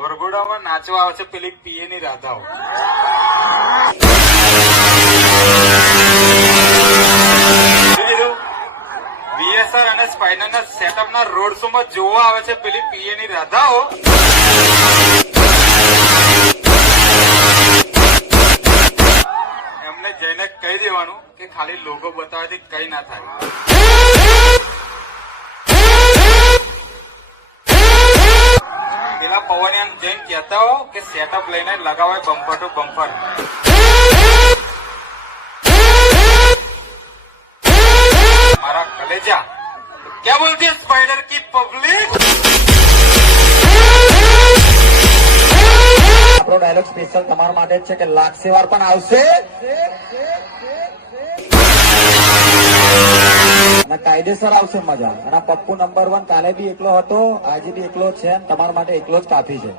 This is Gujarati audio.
વરઘોડામાં નાચવા આવે છે પેલી પીએ ની રાધાઓ. બીએસઆર અને સ્પાઇનર ના સેટઅપ ના રોડ શો માં જોવા આવે છે પેલી પીએ ની રાધાઓ. એમને જઈને કહી દેવાનું કે ખાલી લોગો બતાવવાથી કઈ ના થાય. પેલા પવન એમ જઈને કહેતા હો કે સેટઅપ લઈને લગાવાય બમ્પર ટુ બમ્પર. મારા કલેજા क्या बोलती है स्पाइडर की पब्लिक. આપણો ડાયલોગ સ્પેશિયલ તમારા માટે જ છે કે લાગશે વાર પણ આવશે અને કાયદેસર આવશે મજા. અને પપ્પુ નંબર 1 કાલે બી એકલો હતો, આજે બી એકલો છે, તમારા માટે એકલો જ કાફી છે.